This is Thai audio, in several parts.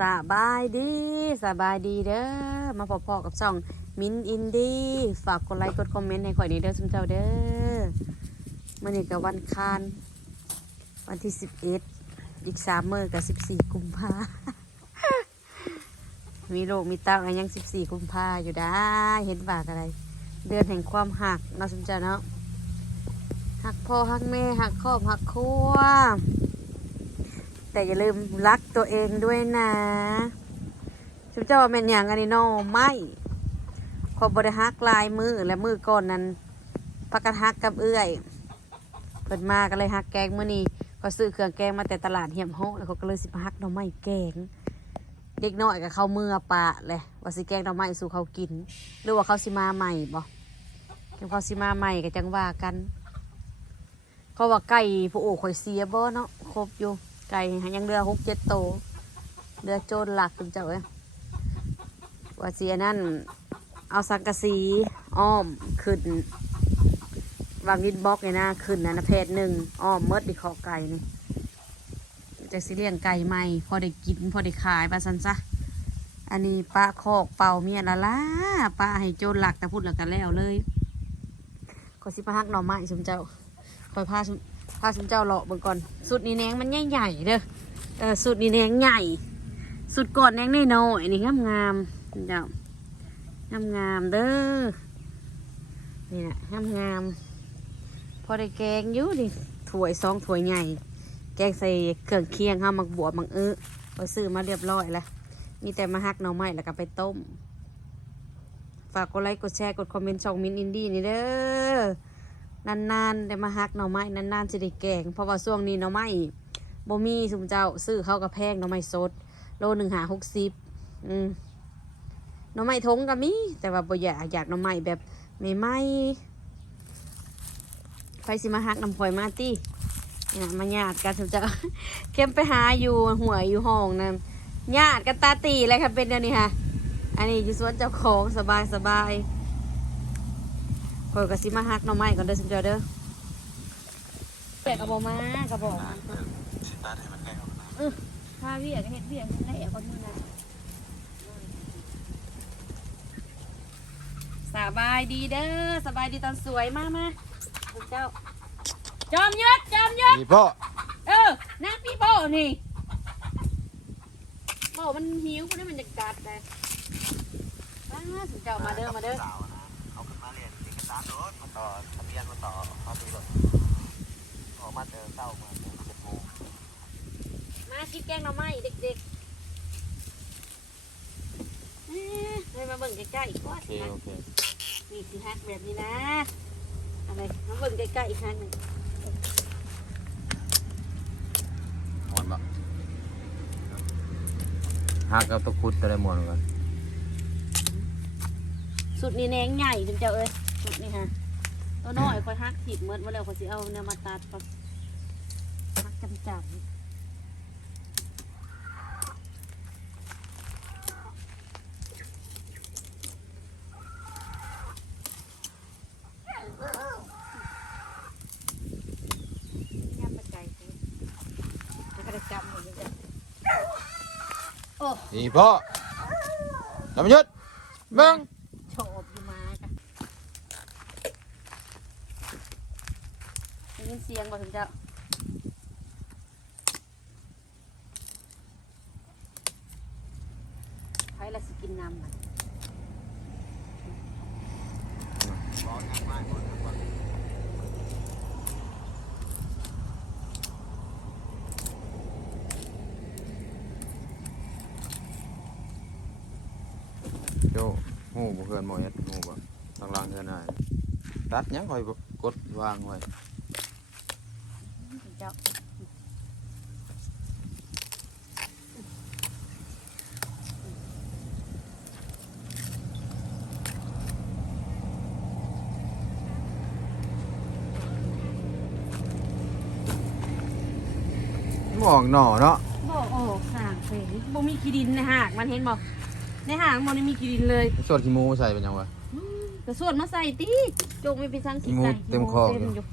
สบายดีสบายดีเด้อมาพอๆกับช่องมินอินดี้ฝากกดไลค์กดคอมเมนต์ให้ข่อยนี้เด้อซุมเจ้าเด้อมื่อนี้กับวันคานวันที่สิบเอ็ดอีกสามเมื้อกับสิบสี่กุมภามีโลกมีเต้าอะไรยังสิบสี่กุมภาอยู่ได้เห็นบากอะไร เดือนแห่งความหักเนาะซุมเจ้าเนาะหักพ่อหักแม่หักครอบหักครัว แต่อย่าลืมรักตัวเองด้วยนะชุบเจ้าว่าเป็นอย่างอันนี้นอไม่ขอบริฮักลายมือและมือก่อนนั้นพักกันฮักกับเอื้อยเปิดมาก็เลยฮักแกงมื้อนี้ก็ซื้อเครื่องแกงมาแต่ตลาดเหี่ยมโฮแล้วเขาก็เลยสิมาฮักนอไม้แกง เด็กน้อยกับเขาเมื่อปะเลยว่าสิแกงนอไม้สู่เขากิน หรือว่าเขาสิมาใหม่บ่เดี๋ยวเขาสิมาใหม่ก็จังว่ากัน เขาว่าไก่ผู้โอ้ข่อยเสียบ่เนาะครบอยู่ ไก่ยังเรือหกเจ็ดโตเรือโจรหลักคุณเจ้าเอ้ยว่าเสียนั่น เอาสังกะสีอ้อมขึ้น วางดินบล็อกเลยนะขึ้นนะนะเพจหนึ่งอ้อมเมดดิขอไก่นี่จะสิเลี้ยงไก่ใหม่ พอได้กิน พอได้ขายปะสันซะอันนี้ป้าคอกเป่าเมียละล่ะป้าให้โจรหลักแต่พูดหลักกันแล้วเลย ขอสิพาฮักหน่อไม้สมเจ้า คอยพาพาสุนเจ้าเลาะเบิ่งก่อนสุดนี้แนงมันใหญ่ๆเด้อเออสุดนี้แนงใหญ่ สุดก่อนแนงน้อยๆนี่งามงามเจ้างามงามเด้อนี่นะงามงามพอได้แกงอยู่ดิถ้วยสองถ้วยใหญ่ แกงใส่เครื่องเคียงห้ามักบวบมักเออไปซื้อมาเรียบร้อยแล้วมีแต่มาหักหน่อไม้แล้วก็ไปต้ม ฝากกดไลค์กดแชร์กดคอมเมนต์ช่องมินอินดี้นี่เด้อ นานๆได้มาฮักหน่อไม้นานๆจะได้แกง เพราะว่าช่วงนี้หน่อไม้บ่มีสุมเจ้าซื้อเข้ากับแพงหน่อไม้สด โลหนึ่งหาหกสิบอืมหน่อไม้ทงก็มี แต่ว่าบ่อยากอยากหน่อไม้แบบไม่ไหม้ไฟสิมาฮักน้ำพลอยมาตี้เนี่ยมาญาติกันสุมเจ้าเข้มไปหาอยู่หัวอยู่ห้องนั่นญาติกันตาตีเลยค่ะเป็นเดี๋ยวนี้ค่ะ อันนี้อยู่สวนเจ้าของสบายสบาย คอยกระซิมาฮักหน่อไม้ก่อนเด้อสิเจ้าเด้อเปียกกระบอกมากระบอกสิตัดให้มันแน่นนะเออพาเวียกเฮ็ดเวียกได้เอาคนมือนะสบายดีเด้อสบายดีตอนสวยมากมาคุณเจ้า จอมยุดจอมยุดนี่พ่อเออนั่งพี่โบนี่โบมันหิวมันได้มันจะกัดเลยมาสิเจ้ามาเด้อมาเด้อ สาวนะเขาขึ้น มาเรียนเอกสารรถมาต่อทะเบียนมาต่อเขามีรถออกมาเจอเศร้ามาเจ็ดโมงมากินแกงหน่อไม้เด็กๆเอ้ยให้มาเบิ่งใกล้ๆอีกว่าโอเคโอเคนี่สิฮักแบบนี้นะอะไรมาเบิ่งใกล้ๆอีกครั้งหนึ่งหมดบ่หักกับตะคุดอะไรหมดกันสุดนี่แหนงใหญ่ถึงจะเอ้ย สุดนี่ฮะตัวน้อยคอยฮักถีบเมื่อวันแล้วคอยสิเอาเนี่ยมาตัดก่อนฮักจำจับย่ำนี่พ่อจำยุดเบิ่ง โฉบอยู่มาค่ะได้ยินเสียงบ่ถึงจะใครละสิกินน้ำน่ะโจ้หูบ่เกินหมอเอ็ดหูบ่ทางล่างเกินได้ตัดยังคอยกดวางไว้ ถึงจะมองหน่อเนาะบ่โอ้ห่างเพลบ่มีขี้ดินในหากมันเห็นบ่ในหากบ่ได้มีขี้ดินเลยส่วนขี้หมูใส่เป็นยังวะอืมกระส่วนมาใส่ติโจงไม่ไปสั่งสิหมูใส่เต็มคอเต็มอยู่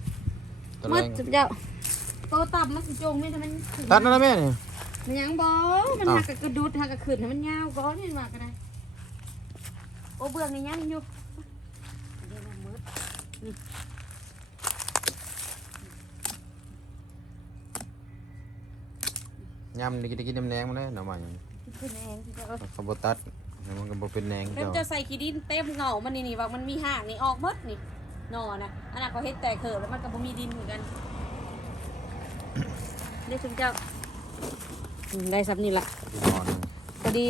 ตะมืแรดงจุดเจ้า โตตับมันสิโจงไม่ทำมันตัดนั่นนะแม่นี่ มันยังบอมันอ้าว หักกระดุดหักกระขืนให้มันยาวก้อนนี่มาก็ได้โอ้เบื้องนี่ยังอยู่เดี๋ยวมันมืดนี่ยำนี่กินได้กินน้ำแหนงมาเลยหน่อไม้ขึ้นเองที่จะเอาเขาบตัดมันก็บ่เป็นแหนงเริ่มเจ้าจะใส่ขี้ดินเต็มเหงามันนี่นี่ว่ามันมีห่างนี่ออกหมดนี่หนอนะอันนั้นเขาเฮ็ดแต่เขิบแล้วมันก็บ่มีดินเหมือนกัน ได้ถึงเจ้าอืมได้ซับนี่ละที่นอน พอดี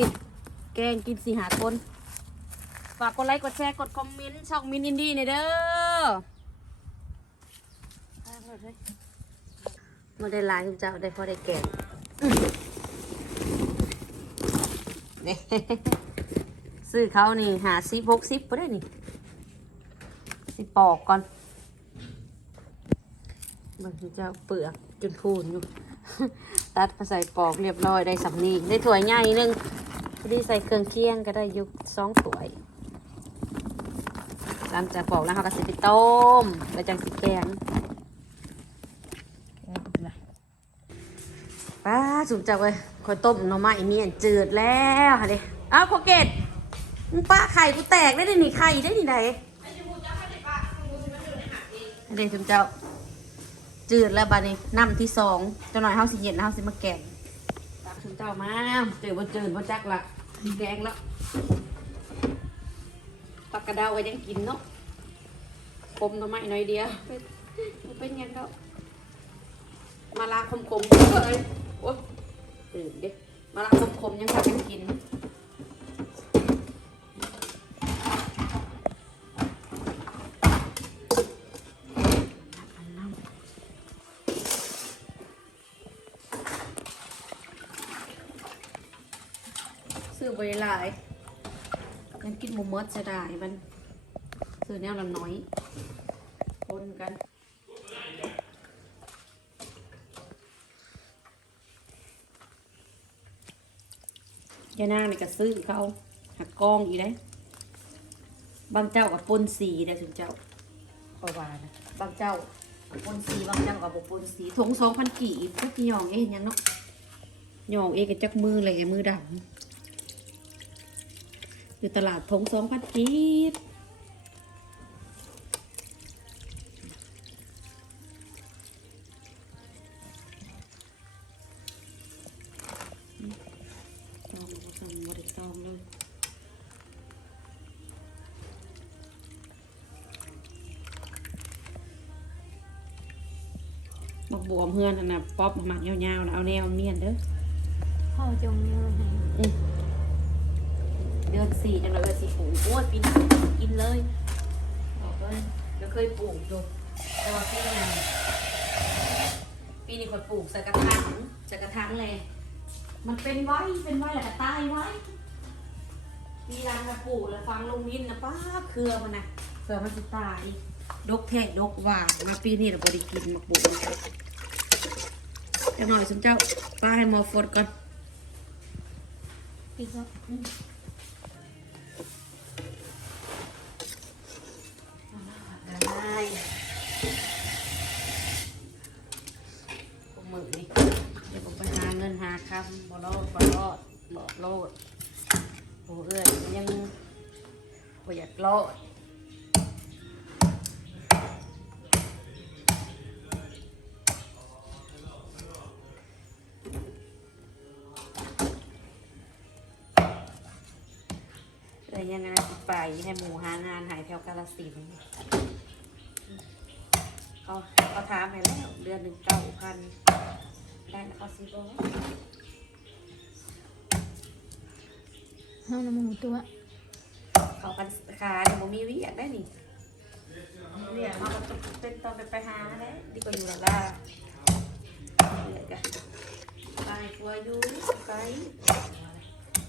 แกงกินสี่หาคน ฝากกดไลค์กดแชร์กดคอมเมนต์ช่องมินอินดี้หน่อยเด้อมาได้หลายคุณเจ้าได้พอได้แกงอื้อนี่ ซื้อเขานี่หาซิหกซิปไปได้นี่สิปอกก่อนเบางทีเจ้าเปลือกจนพูนอยู่ ตัดมาใส่ปอกเรียบร้อยได้สำนีได้ถ้วยใหญ่หนึงพอดีใส่เครื่องเคียงก็ได้อยุกสองถ้วยหลังจากปอกแล้วเขาก็สิไปต้มแล้วจังสิแกงป้าสุกจักเลยคอยต้มหน่อไม้เมียนจืดแล้วค่ะเด้อ้าวโคเกตมึงป้าไข่กูแตกได้ดินี่ไข่ได้นี่ไหนเด็กสุเจ้า จืดแล้วบานี้น้ำที่สองเจ้าหน่อยเฮาสิเย็นเฮาสิมาแกงตักถึงเจ้ามาเจอบ่จืดบ่จักละสิแกงแล้วปักกระเดาไว้ยังกินเนาะคมตัวไม้หน่อยเดียวเป็นเป็นหยังเนาะมาลาคมคมๆเอ้ยโอ้ตื่นเด็มาลาคมคมๆยังพากันกิน ซื้อบริลายยังกินหมูมดจะได้มัน ซื้อแนวละน้อยคนกันยานางนี่ก็ซื้อเขาหักกองอีกได้บางเจ้ากับปนสีได้ถึงเจ้าคอยว่านะบางเจ้าปนสีบางเจ้ากับบ่ปนสีถงสองพันกี่พวกหยองเองยังเนาะหยองเองกับจักมือเลยมือดำ อยู่ตลาดถงสองพันกีบตองบ่ทำบ่ได้ตองเลยบักบวมเพื่อนนั่นน่ะป๊อปหมักยาวๆนะเอาแนวเมียนเด้อพ่อจงเนื้อให้อืม เดือนสี่จังเลยเดือนสี่ปลูกโอ้ยปีนี้กินเลยบอกเลยเดี๋ยวเคยปลูกอยู่แต่ว่าปีนี้ปีนี้คนปลูกใส่กระถางใส่กระถางเลย มันเป็นไว้เป็นไว้แล้วก็ตายไว้ปีรังมาปลูกแล้วฟังลงดินนะป้าเครือมันนะเครือมันจะตายดกแทกดกหวานมาปีนี้เราบริกินมาปลูกมันกันจะหน่อยสมเจ้าป้าให้มอฟดก่อนพี่ก็ พวกมือนี่เดี๋ยวผมไปหาเงินหาคำบ่รอดบ่รอดบอกโลดโอ้เอ้ยมันยังบ่อยากรอดเลยยังไงสิไปให้หมูหางานหายแถวกาลสิน เขาเขาถามไปแล้วเดือนหนึ่งเก้าพันได้แล้วเขาซื้อบ่ห้าน้ำมูตัวเขากันขาเนี่ยบ่มีวิอยากได้นี่เนี่ยเขาก็จะเป็นตอนไปไปหาแล้วดีกว่าอยู่ละล่าเดี๋ยวกันไปกลัวอยู่ไป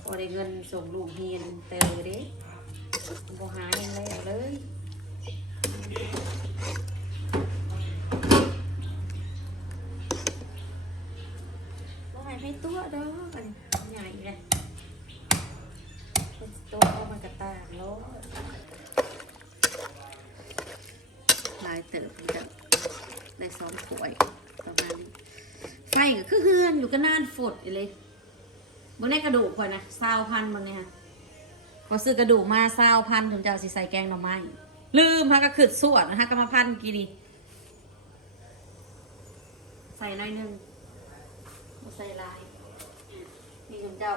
พอได้เงินส่งลูกเฮียนเตอเด้บ่หายังแล้วเลยบ่ให้ให้ตัวดอกอันใหญ่เลย เป็นโต๊ะเอามันกระตากแล้วลายเติบมันจะได้ส องถ้วยประมาณนี้ฝไก่ก็คือเฮือนอยู่ก็น่านฝดอยู่เลยบนในกระดูกข่อยนะซาวพันบนเนี่ยฮะพอซื้อกระดูกมาซาวพันถึงจะเอาสิใส่แกงหน่อไม้ลืมฮะก็ขึ้นสวดนะฮะก็มาพันกี่ดีใส่หน่อยนึงใส่ลายนี่คุณเจ้า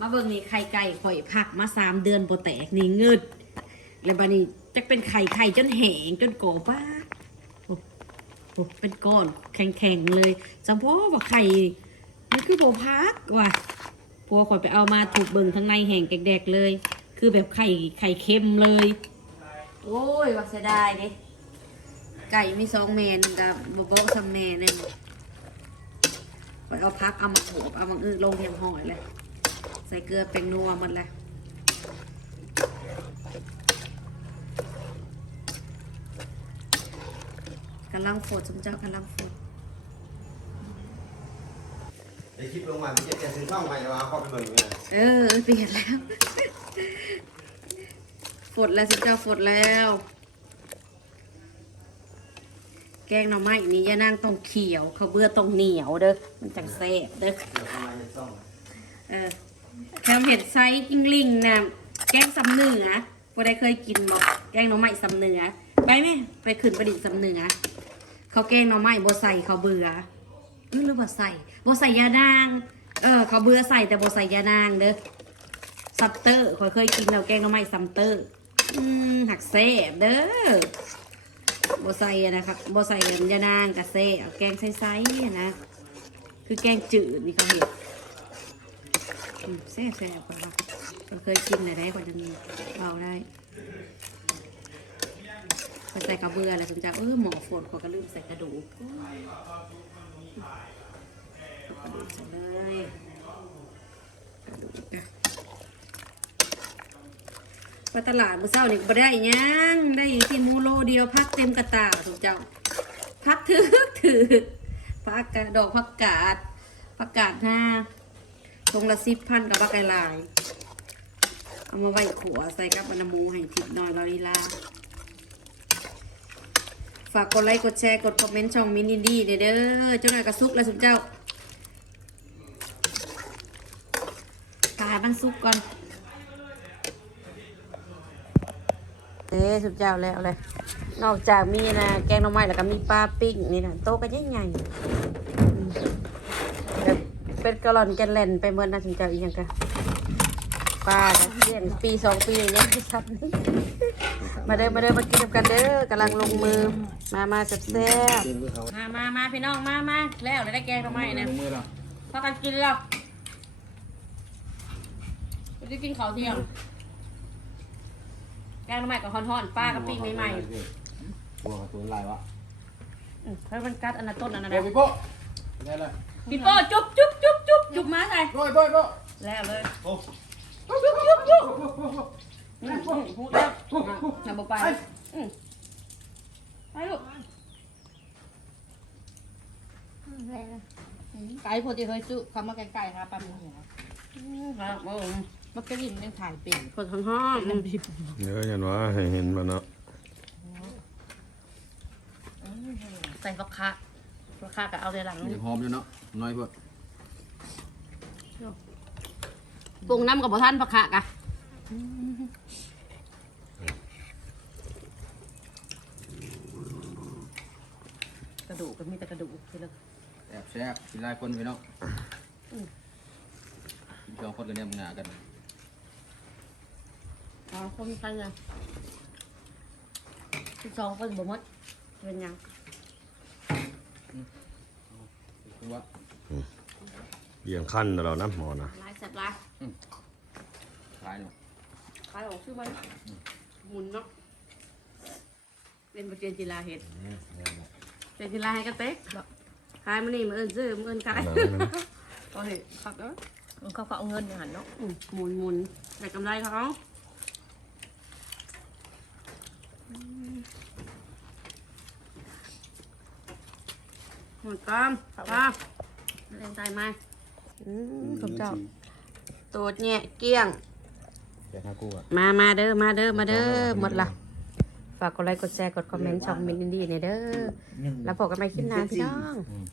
มาเบิ่งนี่ไข่ไก่ข่อยผักมาสามเดือนโปแตกนี่งึดแล้วบัดนี้จะเป็นไข่ไข่จนแหงจนโกป้าโอ้โห เป็นก้อนแข็งๆเลยจำพ่อว่าไข่มันคือโบพักว่ะพวข่อยไปเอามาถูกเบิ่งทั้งในแห้งแดกๆเลย คือแบบไข่ไข่เค็มเลย โอ้ยว่าเสียดายเด้ไก่มีสองเมนกับบบโบซัมเมนหนึ่งไปเอาพักเอามาโขบเอามาอื้อลงเทียมหอยเลย ใส่เกลือเป็นนัวหมดเลย กำลังฝดสมเจ้ากำลังฝดไอคลิปลงมาพี่จะซื้อช่องใหม่มาเข้าไปเบิ่งอยู่นะเออเปลี่ยนแล้ว ฝดแล้วสมเจ้าฝดแล้ว แกงหน่อไม้นี่อย่านั่งต้องเขียวเขาวเบื่อต้องเหนียวเด้อมันจังแซ่บเด้อเดี๋ยวเข้ามาในช่องเออแคมเห็ดไซส์กิ้งลิงนะแกงสำเนือพอได้เคยกินบอกแกงหน่อไม้สำเนือ ไปไหมไปขึ้นประดิษฐ์สำเนือ เขาแกงหน่อไม้บ่ใส่เขาเบื่อเออหรือบ่ใส่บ่ใส่ยานาง เออ เขาเบื่อใส่แต่บ่ใส่ยานางเด้อซับเตอร์ขอยเคยกินแล้วแกงหน่อไม้ซัมเตอร์อืมหักแซ่บเด้อบ่ใส่นะครับบ่ใส่ยานางกับแซ่บแกงไซส์ๆนะคือแกงจืดนี่เขาเห็นแซ่บแซ่บกว่าเราเคยกินแต่ได้กว่าจะมีเบาได้ ใส่กระเบือแล้วสมจักเออหมอฝนขอกระลืมใส่กระดูกกระดูกใส่เลยกระดูกนะไปตลาดมื้อเช้านี่บ่ได้หยังได้ที่มูโลเดียวพักเต็มกระตาสมเจ้าพักถือถือพักกระดอกพักกาดพักกาดหน้าทงละสิบพันกับบักไก่ลายเอามาไว้ขัวใส่กับมันมูให้ทิพน่อยลอลีลา ฝากกดไลค์กดแชร์กดคอมเมนต์ช่องมินิดีเด้อเด้อเจ้าหน่อยกระซุกแล้วสุดเจ้าตายมันซุกก่อนเด้สุดเจ้าแล้วเลยนอกจากมีนะแกงหน่อไม้แล้วก็มีปลาปิ้งนี่นะโตะก็ยังใหญ่เป็นกะหล่อนแกนแลนไปเมื่อนะสุดเจ้าอีกอย่างกัน ปลาก็เลี้ยงปีสองปียังไม่ทันมาเด้อมาเด้อมากินกันเด้อกำลังลงมือ มามาแซ่บเดินไปเขาๆมามามาพี่น้องมามาแล้วได้แกงหน่อไม้นะลงมือเราพากันกินแล้วจะกินข้าวเที่ยงแกงหน่อไม้กับฮอนๆป้ากับปิ้งใหม่ตัวการ์ตูนลายวะๆอืมเฮ้ยมันกัดอันนั้นต้นอันนั้นโอ้นะพี่โป้ได้เลยพี่โป้จุ๊บจุ๊บจุ๊บจุ๊บจุ๊บมาใส่โป้โป้โป้แล้วเลย โอ้จุ๊บจุ๊บจุ๊บอืมอืมพูดแล้วนำไปอืมไปลูกไก่พอดีเคยซื้อคำว่าไก่ไก่ครับปั๊มหัวครับโอ้มันก็ยินยังถ่ายเป็นคนทั้งห้องเยอะยันว่าให้เห็นมันเนาะใส่ฟักคะฟักคะก็เอาในหลังนจะหอมอยู่เนาะน้อยพวก ปรุงน้ำกับบ่ท่านฟักคะกะกระดูกก็มีแต่กระดูกคือเลยแอบแซ่บกินหลายคนพี่น้องกินสองคนกันเนี่ยมึงหนากันอ๋อคนใครเนี่ยที่สองคนบ่หมดเป็นหยัง คือว่า เบี่ยงขั้นเรานะหมอนะลายแสบลายขายเนาะขายออกชื่อไว้หมุนเนาะเป็นประเจนจิลาเห็ดเจนจิลาให้กระเต็กขายมันนี่มาเอินซื้อมาเอินขายเอาแล้วนะโอ้ยขับแล้วมันเขาก็เอาเงินอย่างนั้นเนาะอืมหมุนหมุนได้กำไรเขาเอาหมุนกล้ามกล้ามเล่นใจไหม อืมผมเจ้าตัวเนี่ยเกี้ยงแกท่ากู้อะ มามาเด้อ มาเด้อ มาเด้อ หมดละ ฝากกดไลค์ กดแชร์ กดคอมเมนต์ช่องมินดีเนี่ยเด้อ แล้วพบกันใหม่คลิปหน้าพี่น้อง อืม